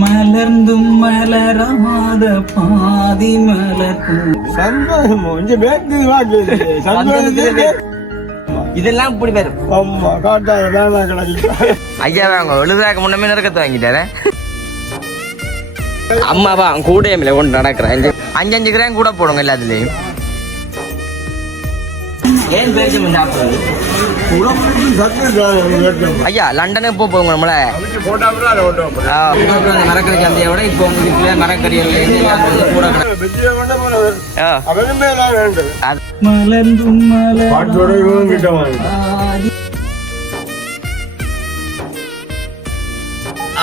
மலர்ந்தும் மலராத பாதி மலர் சந்தோஷமோ இதெல்லாம் இப்படி வரும். ஆமா காட்டாத வேணா கிடைக்கும். ஐயா வாங்க எழுதாக்க முன்னமே நெருக்கத்தை வாங்கிட்டாரு. அம்மாவா கூட கொண்டு நடக்கிறேன். 5 கிராம் கூட போடுங்க எல்லாத்துலயும். ஏன் பேச்சு சாப்பிடுறது ஐயா லண்டனுக்கு போங்க நம்மள மரக்கறி சந்தையை விட இப்போ உங்க வீட்டுல மரக்கறிகள் கூட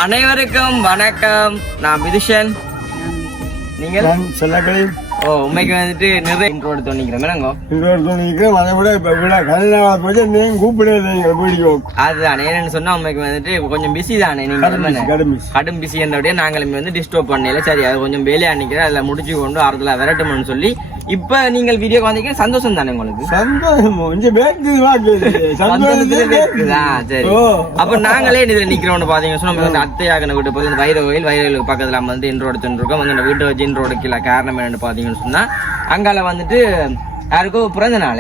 அனைவருக்கும் வணக்கம். நான் விதுஷன். நீங்கள் உண்மைக்கு வந்துட்டு நிறைய இன்ட்ரோ எடுத்து நிக்கிறேன். அதை விட இப்ப அதுதான் என்னன்னு சொன்னா உண்மைக்கு வந்துட்டு கொஞ்சம் பிஸி தானே. நீங்க கடும் பிஸி என்னோட நாங்களும் வந்து டிஸ்டர்ப் பண்ணல. சரி அது கொஞ்சம் வேலையா நிக்கிறேன். அதுல முடிச்சு கொண்டு ஆறுதலா விரட்டும்னு சொல்லி இப்ப நீங்கள் வீடியோக்கு வந்தீங்க. சந்தோஷம் தானே உங்களுக்கு? சரி அப்ப நாங்களே இதுல நிக்கிறோம்னு பாத்தீங்கன்னா சொன்னா அத்தையாக வீட்டு போய் வைரவயிலுக்கு பக்கத்துல வந்து இன்ட்ரோ எடுத்துட்டு இருக்கோம். வந்து வீட்டை வச்சு இன்ட்ரோ எடுக்கல. காரணம் என்னன்னு பாத்தீங்கன்னு சொன்னா அங்கால வந்துட்டு யாருக்கும் பிறந்த நாள்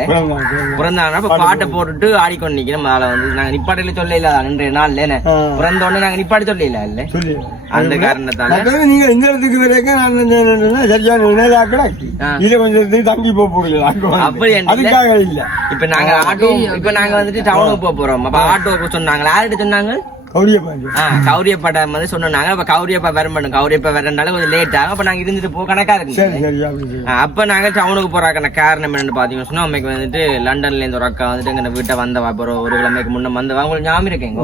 பாட்டை போட்டுட்டு ஆடிக்கொண்டு நிக்கிறோம். அதில் வந்து நாங்க நிப்பாட்டில சொல்ல இல்ல. அன்றைய நாள் பிறந்த உடனே நாங்க நிப்பாட்டி சொல்ல இல்ல. அந்த காரணத்தால நீங்க இந்த இடத்துக்கு வரைக்கும் தங்கி போறீங்களா? அதுக்காக இல்ல. இப்ப நாங்க ஆட்டோ நாங்க வந்துட்டு டவுனுக்கு போறோம். அப்ப ஆட்டோக்கு சொன்னாங்க. யார்கிட்ட சொன்னாங்க? கௌரியப்பா வந்து சொன்னாங்க. அப்ப கௌரியப்பா வர மாட்டோம். கௌரியப்பா வரனால கொஞ்சம் லேட் ஆகும். அப்ப நாங்க இருந்துட்டு போ கணக்கா இருக்கு. அப்ப நாங்க டவுனுக்கு போறாங்க. காரணம் என்னன்னு பாத்தீங்கன்னா சொன்னா அம்மைக்கு வந்துட்டு லண்டன்ல இருந்து ஒரு அக்கா வந்துட்டு எங்க வீட்டை வந்தவா. அப்புறம் ஒரு கிழமைக்கு முன்ன வந்தவா. உங்களுக்கு ஞாபகம் இருக்கேங்க?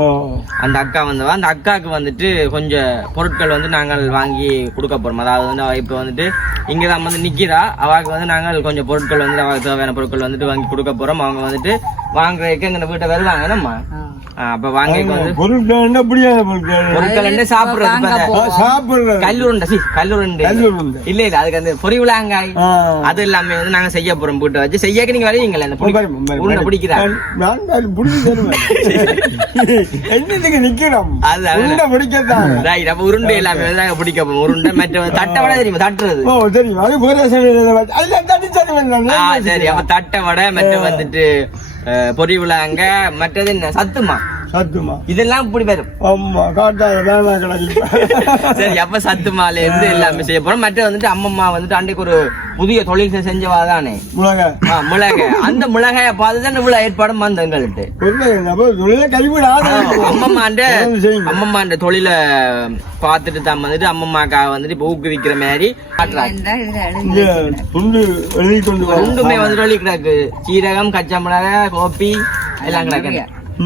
அந்த அக்கா வந்தவா. அந்த அக்காவுக்கு வந்துட்டு கொஞ்சம் பொருட்கள் வந்து நாங்கள் வாங்கி கொடுக்க போறோம். அதாவது வந்து அவ இப்ப வந்துட்டு இங்கதான் வந்து நிக்கிறா. அவாக்கு வந்து நாங்கள் கொஞ்சம் பொருட்கள் வந்து அவளுக்கு தேவையான பொருட்கள் வந்துட்டு வாங்கி கொடுக்க போறோம். அவங்க வந்துட்டு வாங்குறதுக்கு எங்க வீட்டை வருவாங்க. நம்ம அப்ப வாங்க பொருட்கள் சாப்பிடுறது கல்லூரண்டு இல்ல இல்ல அதுக்கு அந்த பொறிவிழாங்காய் அது எல்லாமே வந்து நாங்க செய்ய போறோம். போட்டு வச்சு செய்யக்கு நீங்க வருவீங்களா? அந்த உருண்டை பிடிக்கிறாங்க. உருண்டை எல்லாமே வந்து நாங்க பிடிக்க போறோம். உருண்டை மற்ற தட்டை வடை தெரியுமா? தட்டுறது சரி. அப்ப தட்டை வடை மற்ற வந்துட்டு பொறி விழாங்க. மற்றது என்ன சத்துமா இதெல்லாம் இப்படி வரும். சரி அப்ப சத்துமால இருந்து எல்லாமே செய்ய போறோம். மற்ற வந்துட்டு அம்மம்மா வந்துட்டு அன்றைக்கு ஒரு புதிய தொழில் செஞ்சவாதானே மிளகாய். அந்த மிளகாய பார்த்துதான் இவ்வளவு ஏற்பாடும் வந்து எங்கள்கிட்ட அம்மம்மாண்ட தொழில பார்த்துட்டு தான் வந்துட்டு அம்மம்மாக்காக வந்துட்டு இப்ப ஊக்குவிக்கிற மாதிரி ரெண்டுமே வந்து எழுதி கிடக்கு. சீரகம், கச்சா மிளகாய், கோப்பி எல்லாம் கிடக்கு.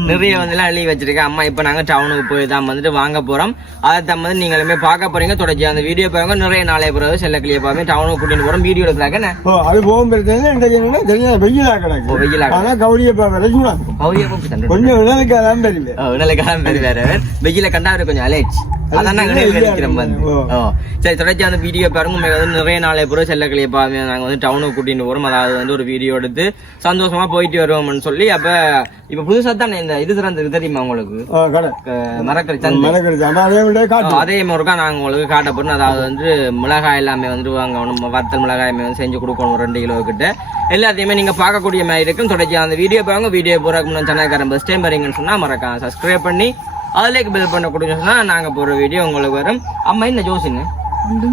நிறைய வந்து எல்லாம் எழுதி வச்சிருக்கேன். அம்மா இப்ப நாங்க டவுனுக்கு போய் தான் வந்துட்டு வாங்க போறோம். அதை தான் வந்து நீங்களுமே பார்க்க போறீங்க. தொடர்ச்சி அந்த வீடியோ பாருங்க. நிறைய நாளே பிறகு செல்ல கிளிய பாருங்க. டவுனுக்கு கூட்டிட்டு போறோம். வீடியோ எடுக்கிறாங்க. அது வெயில கண்டா கொஞ்சம் அலேஜ். அதான் சரி தொடர்ச்சி அந்த வீடியோ பாருங்க. நிறைய நாளே பிறகு செல்ல கிளிய பாருங்க. நாங்க வந்து டவுனுக்கு கூட்டிட்டு போறோம். அதாவது வந்து ஒரு வீடியோ எடுத்து சந்தோஷமா போயிட்டு வருவோம்னு சொல்லி அப்ப இப்ப புதுசா தான் இந்த இது திறந்தது தெரியுமா உங்களுக்கு? மரக்கறி அதே முறைக்கா நாங்க உங்களுக்கு காட்ட போறோம். அதாவது வந்து மிளகாய் எல்லாமே வந்து வாங்கணும். வத்தல் மிளகாயுமே வந்து செஞ்சு கொடுக்கணும். 2 கிலோ கிட்ட எல்லாத்தையுமே நீங்க பார்க்கக்கூடிய மாதிரி இருக்கும். தொடர்ச்சி அந்த வீடியோ பாருங்க. வீடியோ போறதுக்கு சேனல்காரன் ஃபர்ஸ்ட் டைம் வரீங்கன்னு சொன்னா மறக்காம சப்ஸ்கிரைப் பண்ணி அதுலேக்கு பில் பண்ண கொடுங்க. நாங்க போற வீடியோ உங்களுக்கு வரும். அம்மா என்ன ஜோசிங்க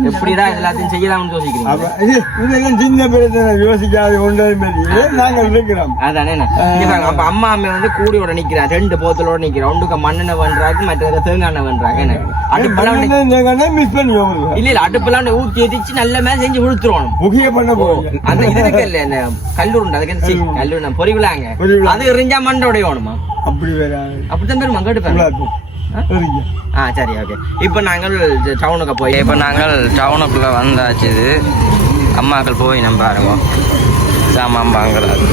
எப்படிடா எல்லாத்தையும் செய்யலாம்னு அப்ப அம்மா அம்மா வந்து கூடியோட நிக்கிறா. 2 போத்தலோட நிக்கிறா. ஒன்றுக்கு மண்ணெண்ணெய் பண்றாங்க, மற்ற தேங்காய் பண்றாங்க. இல்ல அடுப்பெல்லாம் ஊத்தி ஏத்திச்சு நல்ல மேல செஞ்சு கொடுத்துருவோம். அந்த இதுக்கு இல்ல என்ன கல்லூர் அதுக்கு கல்லூர் பொறிவிழாங்க. அது எரிஞ்சா மண்டை உடையணுமா? அப்படித்தான் பேர் மங்கட்டு. சரி ஓகே. இப்போ நாங்கள் டவுனுக்கு போய் டவுனுக்குள்ள வந்தாச்சு. அம்மாக்கள் போய் நம்ம பாருங்க சாமான் வாங்குறாரு.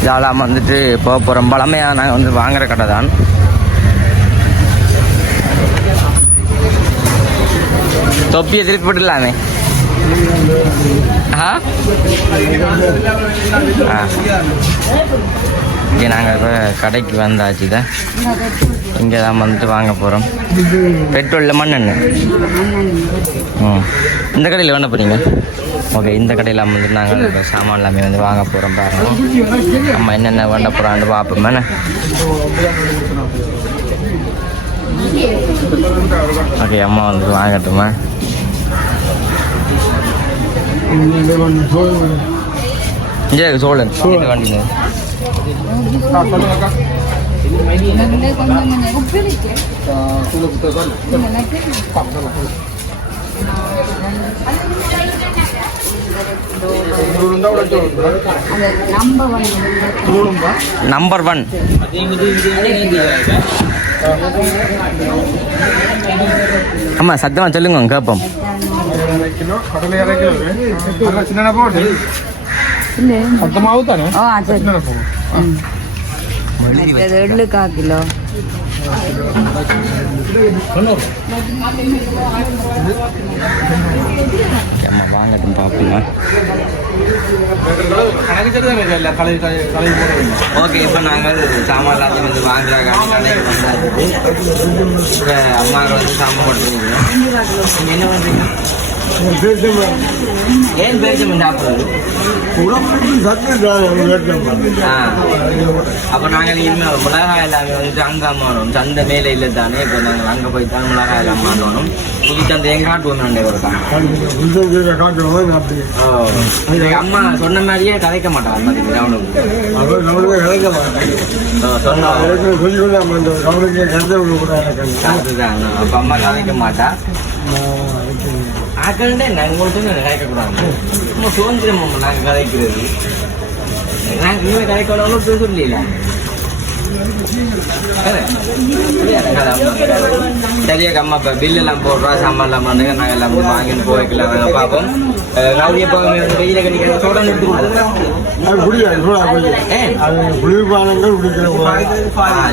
இதெல்லாம் வந்துட்டு போக போகிறோம். பழமையாக நாங்கள் வந்து வாங்குற கடை தான். தொப்பியை திருப்பி போட்டுடலாமே. இங்கே நாங்கள் இப்போ கடைக்கு வந்தாச்சு தான். இங்கே தான் வந்துட்டு வாங்க போகிறோம். பெட்ரோலில் மண்ணெண்ணெய். இந்த கடையில் வேணா போகிறீங்க? ஓகே, இந்த கடையில் வந்துட்டு நாங்கள் இப்போ சாமான் எல்லாமே வந்து வாங்க போகிறோம். பாருங்கள் நம்ம என்னென்ன வேண்ட போகிறான்னு பார்ப்போம். என்ன ஓகே, அம்மா வந்து வாங்கட்டுமா? இங்கே சோழன் இது வண்டிங்க. நம்பர் 1 ஆமா, சத்தமா சொல்லுங்க கேட்போம். கிலோ வாங்கட்டும் பார்ப்போம். ஓகே, இப்போ நாங்கள் சாமான் எல்லாத்தையும் வந்து வாங்குறாங்க. இப்போ அம்மாவுக்கு வந்து சாமான் போட்டுருக்கீங்க. நீங்கள் என்ன பண்ணுறீங்க? ஏன் பேசணும் சாப்பிட்றது? அப்போ நாங்கள் இனிமேல் மிளகாய் எல்லாமே வந்துட்டு அங்கே மாறணும். சந்தை மேலே இல்லை தானே. இப்போ நாங்கள் அங்கே போய் தான் மிளகாய் எல்லாம் மாறணும். புது சந்தை எங்க காட்டுவோம் ஒருக்காங்க. அம்மா சொன்ன மாதிரியே கதைக்க மாட்டாங்க. அப்போ அம்மா கதைக்க மாட்டா. ஆக்கண்டே நாங்கள் மட்டும் கதைக்கக்கூடாது. சும்மா சுதந்திரம் நாங்கள் கதைக்கிறது. நாங்கள் இனிமேல் கதைக்கணும் சொல்லல. சரியா அம்மா இப்போ பில் எல்லாம் போடுறா, சாமான் எல்லாம் பண்ணுங்க. நாங்கள் எல்லாம் வாங்கின்னு போய்க்கலாம். நாங்கள் பார்ப்போம். ரவுடியை பார்க்க வெயில கடிக்கிற சோடான்னு எடுத்து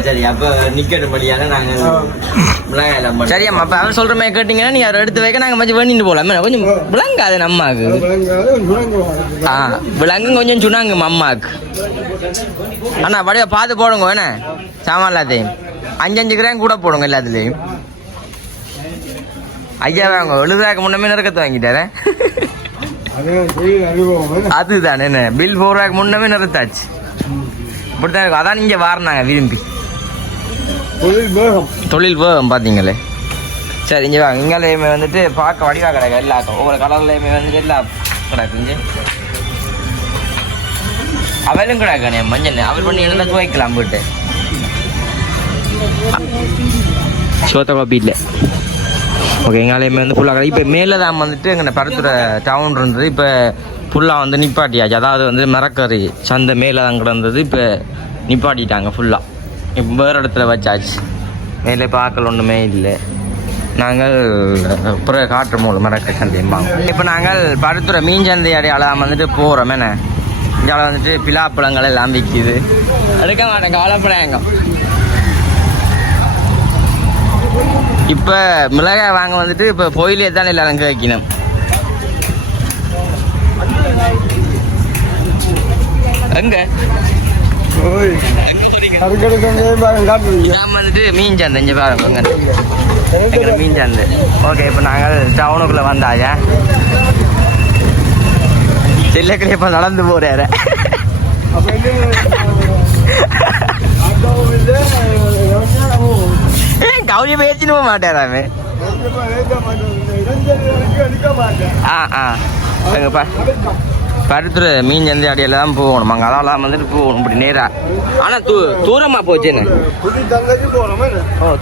சரி. அப்போ நிற்கட்டும்படியான நாங்கள் மிளகாய் எல்லாம் சரி. அம்மா அப்போ அவன் சொல்கிற மாதிரி கேட்டிங்கன்னா நீங்கள் அதை எடுத்து வைக்க நாங்கள் மஞ்சள் வேண்டிட்டு போகலாம். கொஞ்சம் விளங்காது அம்மாவுக்கு. விளங்கும் கொஞ்சம் சொன்னாங்க அம்மாவுக்கு. அண்ணா படியா பார்த்து போடுங்க. வேணே சாமான் எல்லாத்தையும் 5 கிராம் கூட போடுங்க. எல்லாத்துலேயும் 5 வாங்க. 70 முன்னமே நிறக்கத்தை வாங்கிட்டாரே. அதுதான் என்ன பில் 4 முன்னமே நிறுத்தாச்சு. இப்படித்தான் இருக்கும். அதான் இங்கே வாரினாங்க விரும்பி. தொழில் வேகம் பார்த்தீங்களே. சரி, இங்கே வாங்க. இங்கேயுமே வந்துட்டு பார்க்க வடிவாக கிடக்கு. எல்லாருக்கும் ஒவ்வொரு கலர்லையுமே வந்துட்டு எல்லாம் கிடக்குங்க. அவளும் கிடக்கானே மஞ்சள். அவள் பண்ணி இருந்தால் துவைக்கலாம் போட்டு. சோத்த காப்பி இல்லை. ஓகே, எங்களாலையுமே வந்து ஃபுல்லாக இப்போ மேலே தான் வந்துட்டு எங்கள் பருத்துறை டவுன் இருந்தது. இப்போ ஃபுல்லாக வந்து நிப்பாட்டியாச்சு. அதாவது வந்து மரக்கறி சந்தை மேலே தான் கிடந்தது. இப்போ நிப்பாட்டிட்டாங்க ஃபுல்லாக. இப்போ வேறு இடத்துல வச்சாச்சு. மேலே பார்க்கல ஒன்றுமே இல்லை. நாங்கள் அப்புறம் காட்டுற மூலம் மரக்கறி சந்தையும்பாங்க. இப்போ நாங்கள் பருத்துறை மீன் சந்தை அடையாளம் வந்துட்டு போகிறோம். என்ன இங்கே வந்துட்டு பிலாப்பழங்கள் எல்லாம் விற்கிது. எடுக்க மாட்டேன், கவலைப்படாங்க. இப்போ மிளகாய் வாங்க வந்துட்டு இப்போ பொயிலே தான் எல்லாரும் வைக்கணும். எங்க வந்துட்டு மீன் சந்தை இங்கே பாருங்க. மீன் சந்தை. ஓகே, இப்போ நாங்கள் டவுனுக்குள்ளே வந்தாயா செல்லக்கிளே இப்போ நடந்து போறாரு. கவுனி பேசிட்டு போக மாட்டாராமே. பருத்துறை மீன் சந்தை அடியில் தான் போகணும். அங்கே அதெல்லாம் வந்துட்டு போகணும் இப்படி நேராக. ஆனால் தூரமாக போச்சுன்னு.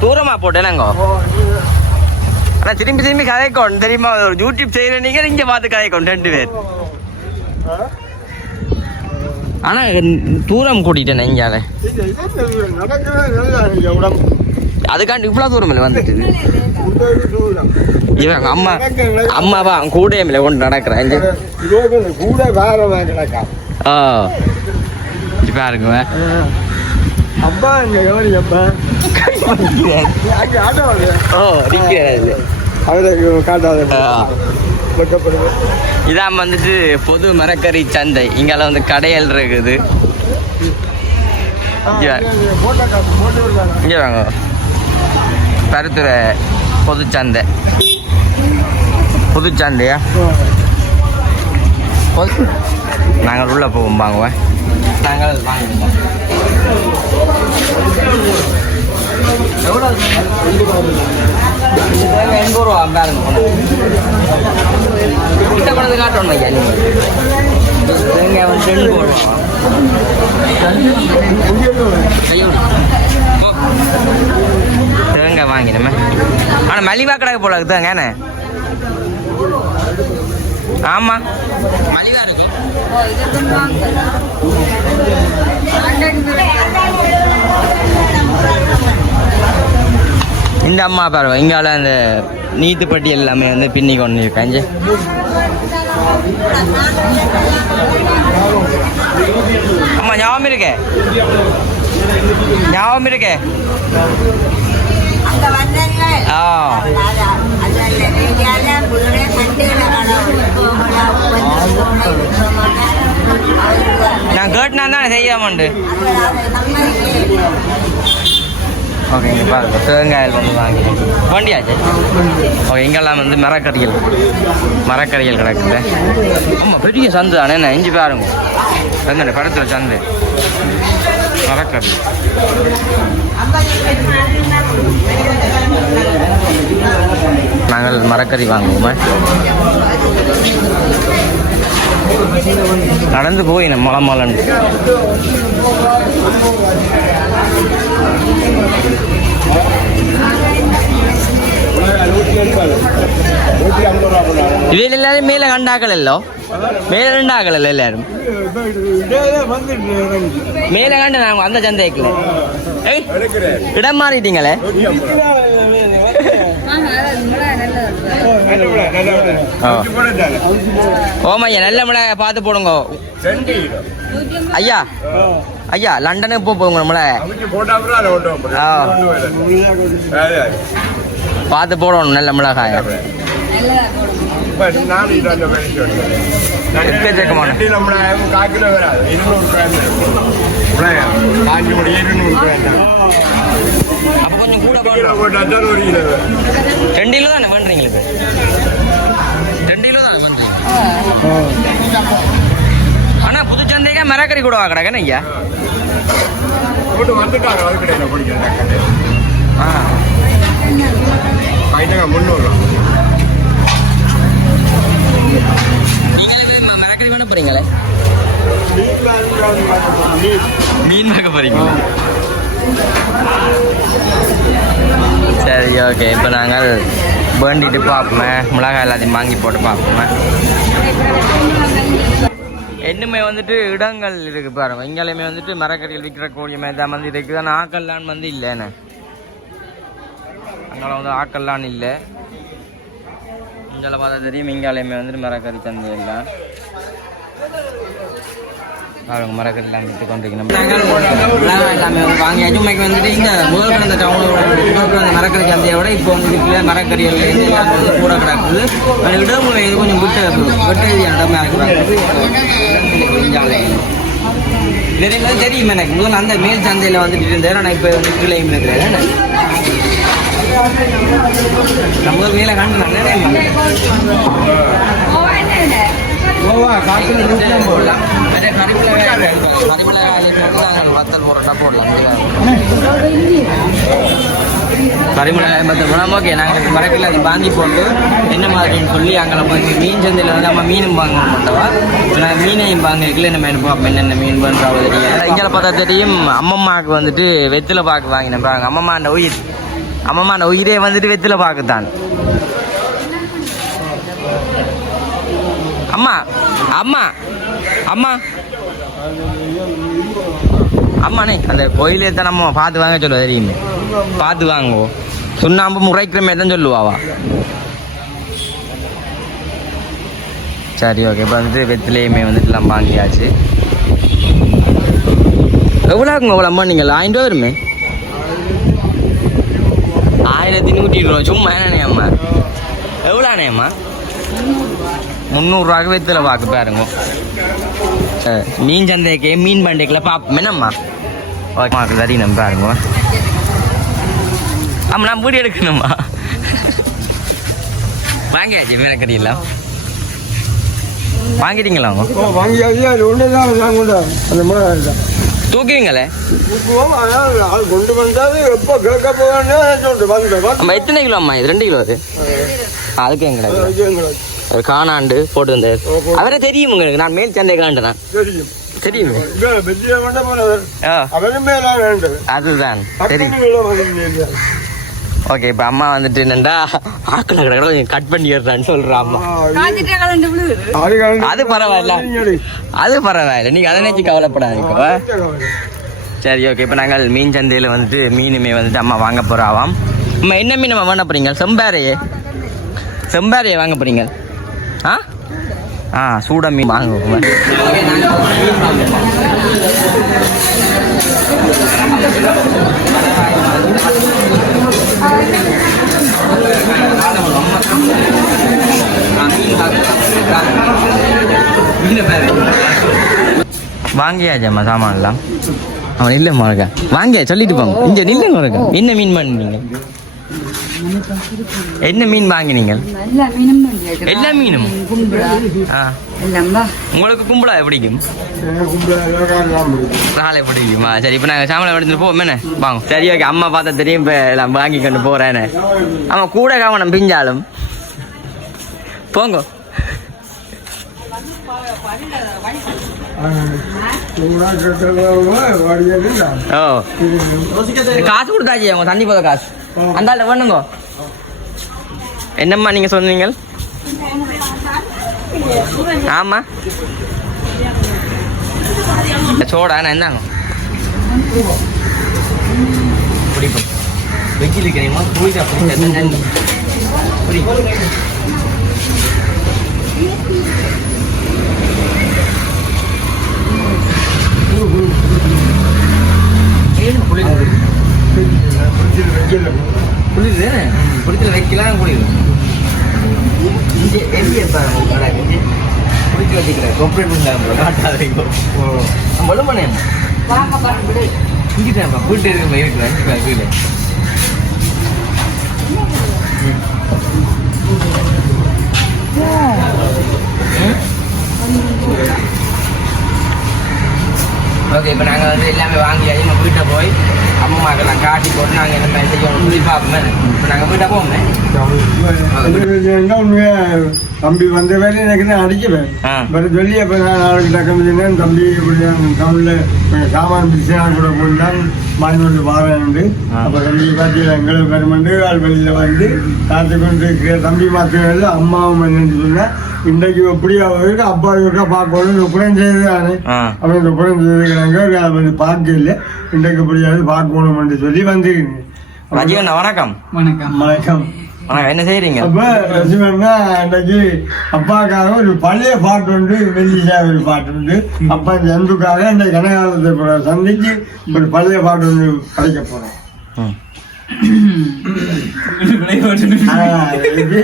தூரமாக போட்டேனாங்க. ஆனால் திரும்பி திரும்பி கதைக்கணும் தெரியுமா? ஒரு யூடியூப் செய்கிற நீங்கள் இங்கே பார்த்து கதைக்கணும் 2 பேர். ஆனால் தூரம் கூட்டிட்டேன் இங்கால. அதுக்காண்டி இவ்வளோ தூரம் இல்லை வந்துட்டு. இவன் அம்மாவா கூட இல்லை ஒன்று நடக்கிறேன். பாருங்க இதான் வந்துட்டு பொது மரக்கறி சந்தை. இங்கால வந்து கடைகள் இருக்குது. இங்கே வாங்க பருத்துறை பொதுச்சந்தை புதுச்சந்தையா நாங்கள் உள்ளே போவோம் வாங்குவேன் நாங்கள் வாங்கிடுவோம் எவ்வளோ 80 ரூபா பாருங்க கிட்ட கொண்டு காட்டணும் ஐயா நீங்கள் வந்து 2 போடுவோம் தேங்காய் வாங்கினோமே ஆனால் மலிவா கடைக்கு போல இருக்குதாங்கண்ணே ஆமா மலிவா இருக்கு இந்த அம்மா பாருங்க இங்கால அந்த நீத்துப்பட்டி எல்லாமே வந்து பின்னி கொண்டு இருக்காங்க அம்மா ஞாபகம் இருக்கே நான் கேட்டுனா தானே செய்யாமண்டு ஓகேங்க பாருங்க தேங்காயில் வந்து வாங்கி வண்டியாச்சு ஓகே இங்கெல்லாம் வந்து மரக்கறிகள் கிடக்குது ஆமாம் பெரிய சந்து தானே என்ன இஞ்சி பாருங்க சந்தை படத்தில் சந்தை மரக்கறி நாங்கள் மரக்கறி வாங்குவோமா நடந்து போய் நம்ம மலமலன்னு ഇവയിൽ എല്ലാരും മേലെ കണ്ടാക്കളല്ലോ മേലെ ഉണ്ടാക്കളല്ലോ എല്ലാരും മേലെ കണ്ട അന്ന ചന്തയ്ക്കുള്ള ഇടം മാറിയിട്ടിങ്ങളെ ஓமையா நல்ல மழை பார்த்து போடுங்க ஐயா லண்டனுக்கு போங்க நம்மள பார்த்து போடணும் நல்ல மிளகாய எக்கச்சக்கமான அப்போ கொஞ்சம் கூட 2 கிலோ தானே பண்றீங்க 2 கிலோ தானே பண்றீங்க ஆனா புதுச்சந்தைக்கா மரக்கறி கூட கிடக்கணும் ஐயா மரக்கறி பண்ண போறீங்களே மீன் பார்க்க போறீங்களா சரி ஓகே இப்போ நாங்கள் வேண்டிட்டு பார்ப்போமே மிளகாய் எல்லாத்தையும் வாங்கி போட்டு பார்ப்போமே இன்னுமே வந்துட்டு இடங்கள் இருக்குது பாருங்க இங்கேயுமே வந்துட்டு மரக்கறிகள் விற்கிற கோழி மேதான் வந்து இருக்குது ஆனால் ஆக்கல்லான்னு வந்து இல்லைண்ணே அங்கே வந்து ஆக்கல்லான்னு இல்லை இங்கே பார்த்தா தெரியும் இங்காலையுமே வந்துட்டு மரக்கறி தந்தை எல்லாம் அவங்க மரக்கறிலாம் விட்டு கொண்டிருக்கணும் எல்லாமே வாங்கியாச்சு உண்மைக்கு வந்துட்டு இங்கே முதல் அந்த டவுனோட அந்த மரக்கறி சந்தையோட இப்போ வந்து இருக்கிற மரக்கறிகள் எல்லாம் வந்து கூட கிடக்குது இடமுறை கொஞ்சம் விட்டு இடமே நிறைய தெரியும் எனக்கு முதல்ல அந்த மேல் சந்தையில் வந்துட்டு இருந்தேன் நான் இப்போ வந்து கீழே இருக்கிறேன் நம்ம மேலே காட்டுறாங்க போடலாம் கரிமிளகாய் பத்தம் ஓகே நாங்கள் மரக்கில் அதை வாங்கி போட்டு என்ன மாதிரின்னு சொல்லி அங்கே போய் மீன் சந்தையில் வந்து நம்ம மீனும் வாங்க மாட்டோவா நான் மீனையும் வாங்கிருக்கல நம்ம என்ன பார்ப்போம் என்னென்ன மீன் பண்ணுறாவது தெரியும் இங்கே பார்த்தா தெரியும் அம்மம்மாவுக்கு வந்துட்டு வெத்தில பாக்கு வாங்கினேன் பாருங்க அம்மம்மாண்ட உயிரே வந்துட்டு வெத்தில பாக்குத்தான் அம்மா அம்மா அம்மா அம்மாண்ணே அந்த கோயிலே தான் நம்ம பார்த்து வாங்க சொல்லுவா தெரியுமே பார்த்து வாங்குவோம் சுண்ணாம்பு முறைக்கிற மாதிரி தான் சொல்லுவாவா சரி ஓகே இப்போ வந்துட்டு வெத்திலையுமே வந்துட்டு எல்லாம் வாங்கியாச்சு எவ்வளோ ஆகுங்க அவ்வளோ அம்மா நீங்கள் 1000 ரூபா வருமே 1120 சும்மா என்னண்ணே அம்மா எவ்வளோண்ணே அம்மா 300 ரூபாய்க்கு வெத்தில பாக்கு பாருங்க மீன் சந்தைக்கு மீன் பண்டைக்குள்ள பார்ப்போம் என்னம்மா ஓகே சரி நம்ம பாருங்க ஆமாம் நான் வீடியோ எடுக்கணுமா வாங்கியாச்சு மீனக்கறி எல்லாம் வாங்கிட்டீங்களா வாங்கியாச்சு அது ஒன்றுதான் நான் கொண்டு அந்த மாதிரி தூக்குவீங்களே கொண்டு வந்தாது எப்போ கேட்க போவான்னு சொல்லிட்டு நம்ம எத்தனை கிலோ அம்மா இது 2 கிலோ அது அதுக்கு எங்கடா காணாண்டு போட்டு வந்தார் அவரே தெரியும் உங்களுக்கு நான் மேல் சந்தை காண்டேன் தெரியும் அதுதான் தெரியும் ஓகே இப்போ அம்மா வந்துட்டு என்னண்டா ஆக்கல கடை கட் பண்ணிடுறான்னு சொல்றா அம்மா அது பரவாயில்ல அது பரவாயில்ல நீங்க அதை நினைச்சு கவலைப்படாதீங்க சரி ஓகே இப்போ நாங்கள் மீன் சந்தையில் வந்துட்டு மீனுமே வந்துட்டு அம்மா வாங்க போறாவாம் அம்மா என்ன மீன் நம்ம வாங்க போறீங்க செம்பாரையே வாங்க போறீங்க சூடா மீன் வாங்க வாங்கியாச்சம்மா சாமான்லாம் அவன் இல்லைம்மா இருக்கா வாங்கியா சொல்லிட்டு போங்க இங்கே நில்லுங்க இருக்கா என்ன மீன் பண்ணீங்க என்ன மீன் வாங்கினீங்க எல்லா மீனும் உங்களுக்கு கும்பலா எப்படிக்கும் நாளை பிடிக்குமா சரி இப்போ நாங்கள் சாமலை எடுத்துட்டு போவோம் என்ன வாங்க சரி ஓகே அம்மா பார்த்தா தெரியும் இப்போ எல்லாம் வாங்கி கொண்டு போகிறேன்னு ஆமாம் கூட கவனம் பிஞ்சாலும் போங்க ஓ காசு கொடுத்தாச்சு அவங்க தண்ணி போத காசு அந்த ஆள்கிட்ட பண்ணுங்க என்னம்மா நீங்க சொன்னீங்க ஆமா சோடா நான் என்னங்க பிடிக்கும் வெஜ்ஜில் இருக்கிறீங்களா புரியுதா புளித்துல வைக்கலாம் குளிரும் புளிச்சு வச்சுக்கிறேன் கோஆப்ரேட் பண்ணாங்க சொல்ல பண்ணேன் இங்கிட்டேன்ப்பா வீட்டு இருக்கிறேன் வீடு ஓகே இப்போ நாங்கள் வந்து எல்லாமே வாங்கியாச்சு நம்ம வீட்டை போய் அம்மாக்கெல்லாம் காட்டி போட்டு நாங்கள் என்ன மாதிரி செய்யணும் சொல்லி பார்ப்போமே இப்போ நாங்கள் வீட்டை போவோமே தம்பி வந்த வேலை எனக்கு தான் அடிக்குவேன் பட் சொல்லி அப்போ நான் நாளைக்கு டக்கம் தம்பி இப்படி டவுனில் சாமான் பிடிச்சி கூட போட்டுதான் வாங்கி கொண்டு பாருண்டு அப்போ தம்பி பார்த்து எங்களுக்கு வருமெண்டு ஆள் வெளியில் வந்து காத்து கொண்டு இருக்கிற தம்பி மாத்திரம் அம்மாவும் என்னன்னு சொன்னேன் இன்றைக்கு எப்படியாவது அப்பா இருக்கா பார்க்கணும் ஒப்புறம் செய்தானே அப்போ இந்த ஒப்புறம் செய்துக்கிறாங்க அதை வந்து பார்க்க இல்லை இன்றைக்கு எப்படியாவது பார்க்கணும்னு சொல்லி வந்துருக்கீங்க வணக்கம் வணக்கம் வணக்கம் என்ன செய்யறீங்க அப்ப இன்னைக்கு அப்பாக்காக ஒரு பழைய பாட்டு உண்டு வெள்ளிசா ஒரு பாட்டு உண்டு அப்பா ஜந்துக்காக இந்த கனகாலத்தை சந்திச்சு ஒரு பழைய பாட்டு ஒன்று படைக்க போறோம்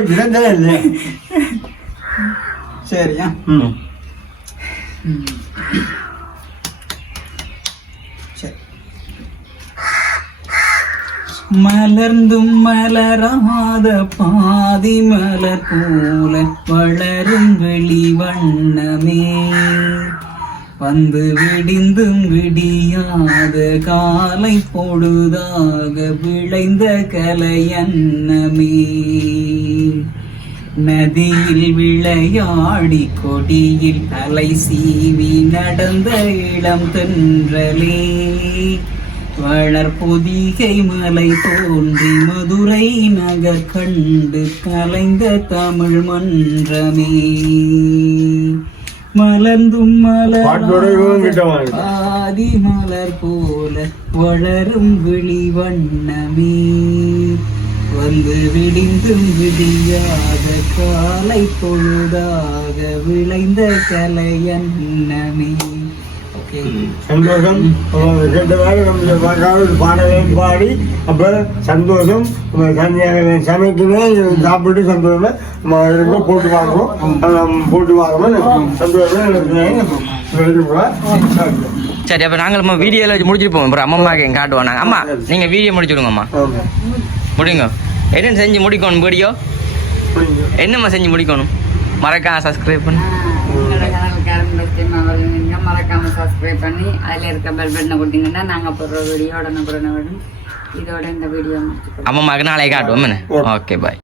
விளையாடே இல்லையா சரியா மலர்ந்தும் மலராத பாதி மலர் போல வளரும் வெளிவண்ணமே வந்து விடிந்தும் விடியாத காலை பொழுதாக விளைந்த கலையன்னமே நதியில் விளையாடி கொடியில் அலை சீவி நடந்த இளம் தென்றலே வளர்பொதிகை மலை தோன்றி மதுரை நகர் கண்டு கலைந்த தமிழ் மன்றமே மலர்ந்தும் ஆதி மலர் போல வளரும் விழிவண்ணமே வந்து விடிந்தும் விடியாத காலை பொழுதாக விளைந்த கலையன்னமே சந்தோஷம் கேட்டதாக நம்ம பாடலையும் பாடி அப்போ சந்தோஷம் சமைக்கணும் சாப்பிட்டு சந்தோஷமா நம்ம இருக்க போட்டு வாங்குவோம் போட்டு வாங்காம சந்தோஷமா சரி அப்ப நாங்கள் வீடியோல முடிச்சுட்டு போவோம் அப்புறம் அம்மாக்கு காட்டுவோம் நாங்க. அம்மா நீங்க வீடியோ முடிச்சுடுங்க அம்மா. முடிங்க. என்ன செஞ்சு முடிக்கணும் வீடியோ? என்னம்மா செஞ்சு முடிக்கணும்? மறக்காம சப்ஸ்கிரைப் பண்ணி மறக்காம சப்ஸ்கிரைப் பண்ணி அதுல இருக்க பெல் பட்டனை கொடுத்தீங்கன்னா நாங்க போடுற வீடியோ உடனே இதோட இந்த வீடியோ அம்மாக்கு நாளைக்கு காட்டுவோம். Okay bye.